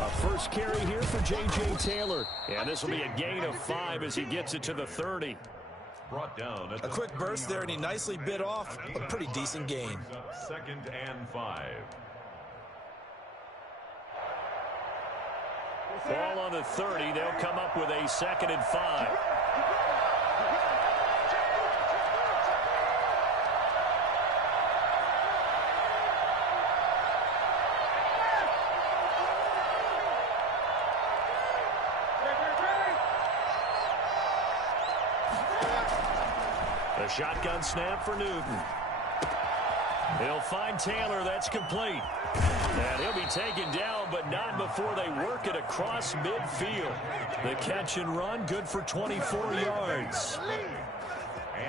A first carry here for J.J. Taylor. And this will be a gain of 5 as he gets it to the 30. Brought down a quick burst there, and he nicely bit off a pretty decent gain. 2nd and 5. Ball on the 30. They'll come up with a 2nd and 5. A shotgun snap for Newton. He'll find Taylor. That's complete. And he'll be taken down, but not before they work it across midfield. The catch and run, good for 24 yards.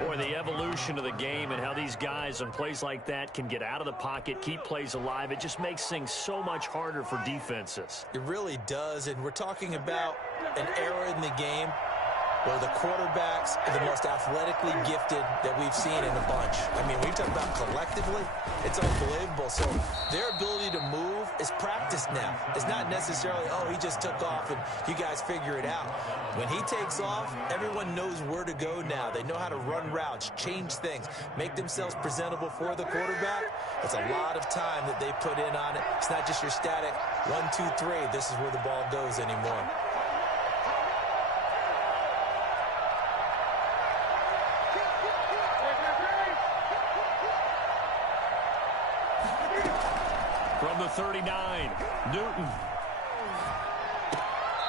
Boy, the evolution of the game and how these guys on plays like that can get out of the pocket, keep plays alive, it just makes things so much harder for defenses. It really does, and we're talking about an era in the game where the quarterbacks are the most athletically gifted that we've seen in a bunch. I mean, when you talk about collectively, it's unbelievable. So their ability to move is practiced now. It's not necessarily, oh, he just took off and you guys figure it out. When he takes off, everyone knows where to go now. They know how to run routes, change things, make themselves presentable for the quarterback. It's a lot of time that they put in on it. It's not just your static 1, 2, 3. This is where the ball goes anymore. From the 39, Newton.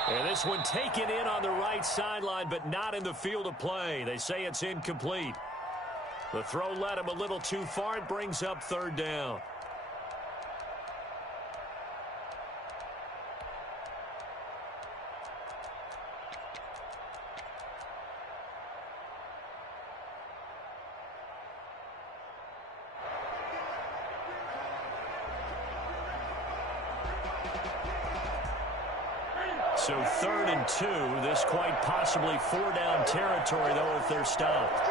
And this one taken in on the right sideline, but not in the field of play. They say it's incomplete. The throw led him a little too far. It brings up 3rd down. So 3rd and 2. This quite possibly 4-down territory, though, if they're stopped.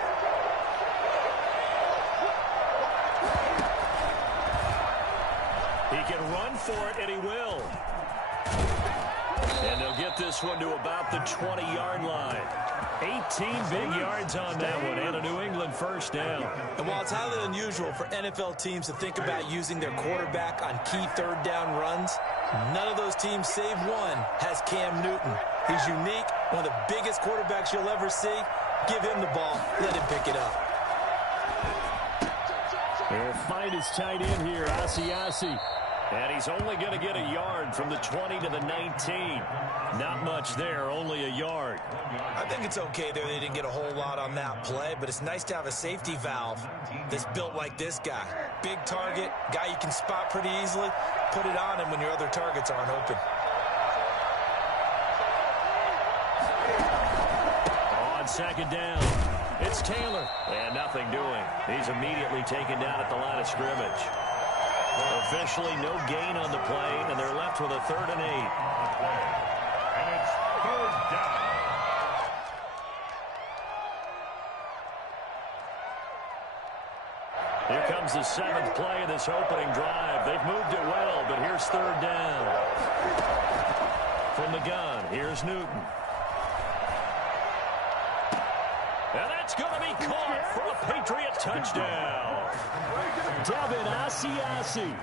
He can run for it, and he will. And they'll get this one to about the 20-yard line. 18 big yards on that one, and a New England 1st down. And while it's highly unusual for NFL teams to think about using their quarterback on key 3rd down runs, none of those teams, save one, has Cam Newton. He's unique, one of the biggest quarterbacks you'll ever see. Give him the ball. Let him pick it up. They'll find his tight end here, Asiasi. And he's only going to get a yard from the 20 to the 19. Not much there, only a yard. I think it's okay there. They didn't get a whole lot on that play, but it's nice to have a safety valve that's built like this guy. Big target, guy you can spot pretty easily. Put it on him when your other targets aren't open. On 2nd down, it's Taylor. And nothing doing. He's immediately taken down at the line of scrimmage. Officially no gain on the play, and they're left with a 3rd and 8. And it's 3rd down. Here comes the 7th play of this opening drive. They've moved it well, but here's 3rd down. From the gun, here's Newton. And that's going to be caught for a Patriot touchdown. Devin Asiasi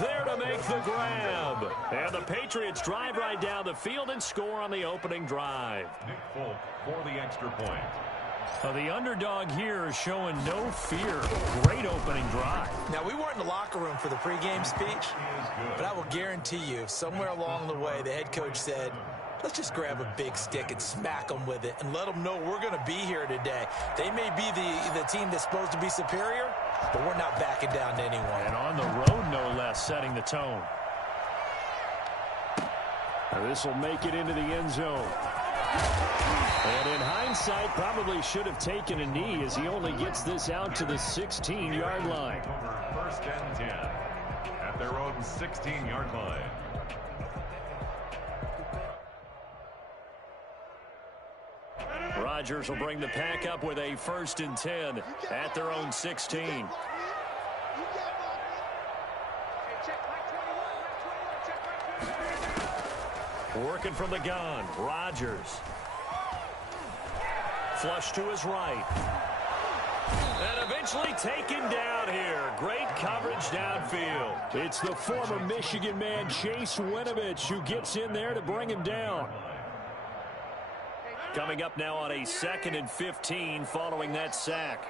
there to make the grab. And the Patriots drive right down the field and score on the opening drive. Nick Folk for the extra point. The underdog here is showing no fear. Great opening drive. Now, we weren't in the locker room for the pregame speech, but I will guarantee you somewhere along the way the head coach said, let's just grab a big stick and smack them with it and let them know we're going to be here today. They may be the team that's supposed to be superior, but we're not backing down to anyone. And on the road, no less, setting the tone. This will make it into the end zone. And in hindsight, probably should have taken a knee as he only gets this out to the 16-yard line. 1st and 10 at their own 16-yard line. Rodgers will bring the pack up with a 1st and 10 at their own 16. Working from the gun, Rodgers. Flush to his right. And eventually taken down here. Great coverage downfield. It's the former Michigan man, Chase Winovich, who gets in there to bring him down. Coming up now on a 2nd and 15 following that sack.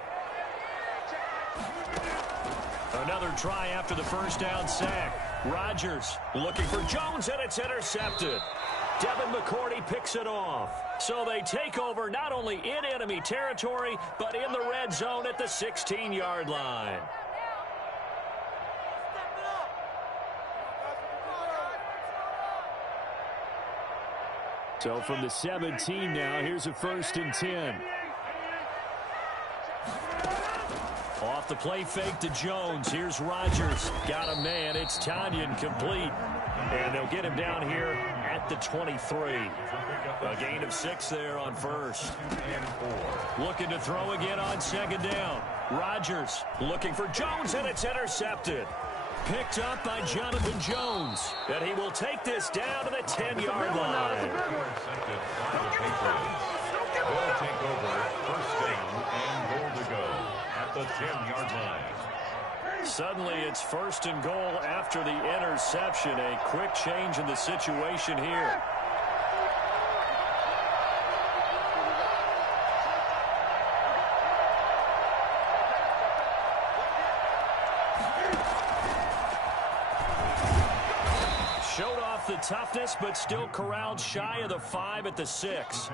Another try after the first down sack. Rodgers looking for Jones, and it's intercepted. Devin McCourty picks it off. So they take over not only in enemy territory, but in the red zone at the 16-yard line. So from the 17 now, here's a 1st and 10. Off the play fake to Jones. Here's Rodgers. Got a man. It's Tanyan complete. And they'll get him down here at the 23. A gain of 6 there on first. Looking to throw again on 2nd down. Rodgers looking for Jones, and it's intercepted. Picked up by Jonathan Jones. And he will take this down to the 10-yard line. They'll take over 1st down and goal to go at the 10-yard line. Suddenly it's 1st and goal after the interception. A quick change in the situation here. Showed off the toughness, but still corralled shy of the 5 at the 6.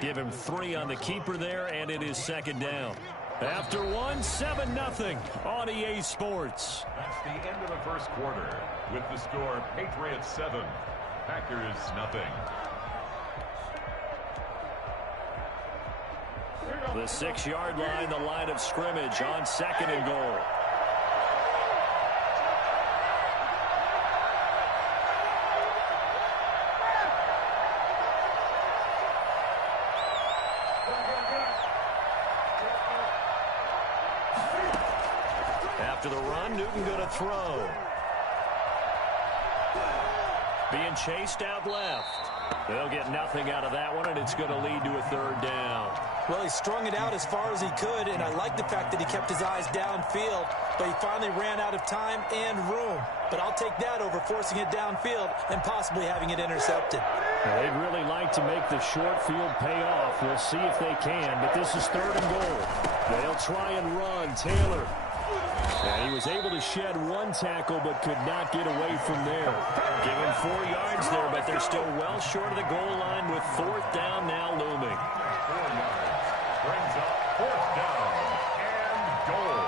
Give him 3 on the keeper there, and it is 2nd down. After 1, 7-0 on EA Sports. That's the end of the first quarter. With the score, Patriots 7, Packers 0. The 6-yard line, the line of scrimmage on 2nd and goal. After the run, Newton going to throw. Being chased out left. They'll get nothing out of that one, and it's going to lead to a 3rd down. Well, he strung it out as far as he could, and I like the fact that he kept his eyes downfield, but he finally ran out of time and room. But I'll take that over forcing it downfield and possibly having it intercepted. They'd really like to make the short field pay off. We'll see if they can, but this is 3rd and goal. They'll try and run. Taylor. And he was able to shed 1 tackle, but could not get away from there. Give him 4 yards there, but they're still well short of the goal line with 4th down now looming. 4 yards brings up 4th down and goal.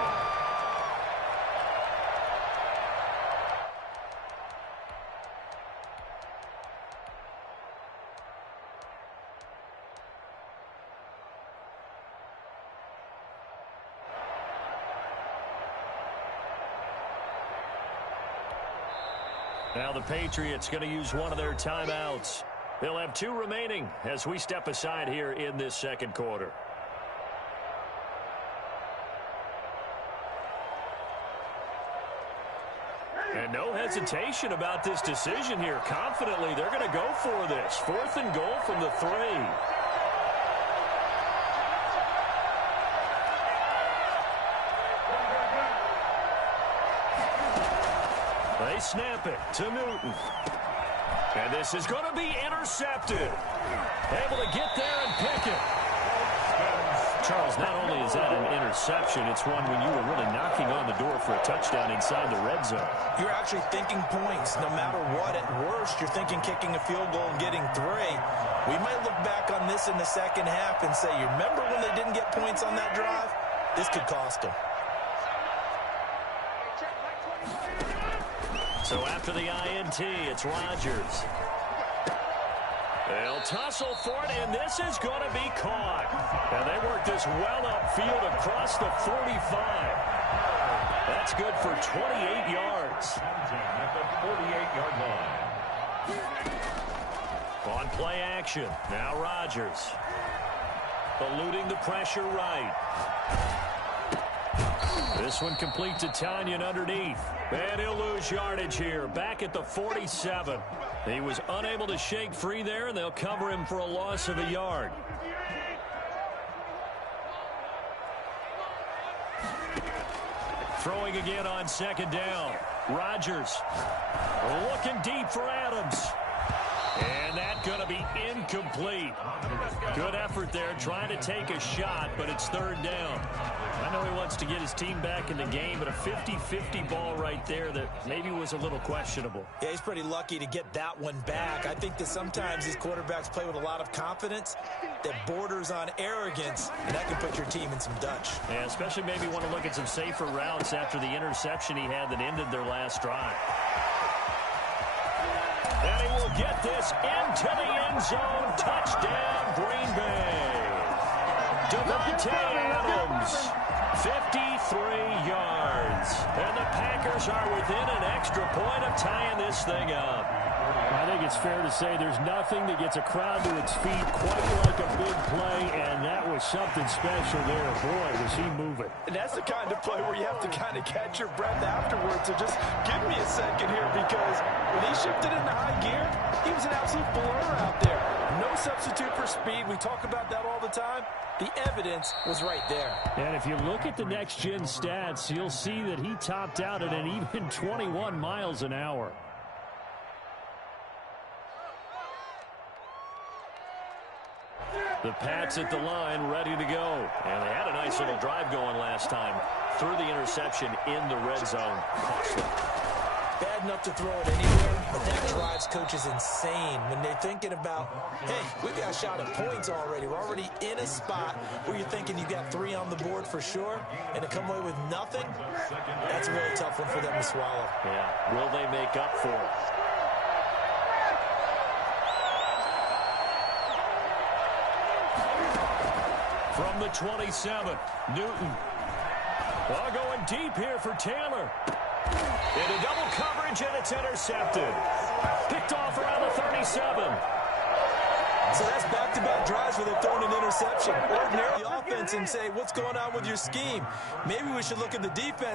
Now the Patriots going to use one of their timeouts. They'll have 2 remaining as we step aside here in this 2nd quarter. And no hesitation about this decision here. Confidently, they're going to go for this. 4th and goal from the 3. They snap it to Newton. And this is going to be intercepted. Able to get there and pick it. Charles, not only is that an interception, it's one when you were really knocking on the door for a touchdown inside the red zone. You're actually thinking points no matter what. At worst, you're thinking kicking a field goal and getting 3. We might look back on this in the 2nd half and say, you remember when they didn't get points on that drive? This could cost them. So after the INT, it's Rodgers. They'll tussle for it, and this is going to be caught. And they work this well upfield across the 45. That's good for 28 yards. At the 48-yard line. On play action, now Rodgers. Eluding the pressure right. This one complete to Tanyan underneath. And he'll lose yardage here. Back at the 47. He was unable to shake free there, and they'll cover him for a loss of a yard. Throwing again on second down. Rodgers looking deep for Adams. And that's going to be incomplete. Good effort there trying to take a shot, but it's third down. I know he wants to get his team back in the game, but a 50-50 ball right there that maybe was a little questionable. Yeah, he's pretty lucky to get that one back. I think that sometimes these quarterbacks play with a lot of confidence that borders on arrogance, and that can put your team in some Dutch. Yeah, especially maybe want to look at some safer routes after the interception he had that ended their last drive. And he will get this into the end zone. Touchdown, Green Bay. Davante Adams, 53 yards. And the Packers are within an extra point of tying this thing up. I think it's fair to say there's nothing that gets a crowd to its feet quite like a big play, and that was something special there. Boy, was he moving. And that's the kind of play where you have to kind of catch your breath afterwards. So just give me a second here, because when he shifted into high gear, he was an absolute blur out there. No substitute for speed. We talk about that all the time. The evidence was right there. And if you look at the next-gen stats, you'll see that he topped out at an even 21 miles an hour. The Pats at the line, ready to go. And they had a nice little drive going last time. Threw the interception in the red zone. Costly. Bad enough to throw it anywhere, but that drives coaches insane when they're thinking about, hey, we've got a shot at points already. We're already in a spot where you're thinking you got 3 on the board for sure, and to come away with nothing, that's a really tough one for them to swallow. Yeah, will they make up for it? From the 27, Newton. Going deep here for Taylor. Into double coverage, and it's intercepted. Picked off around the 37. So that's back-to-back drives where they're throwing an interception. Ordinarily offense and say, what's going on with your scheme? Maybe we should look at the defense.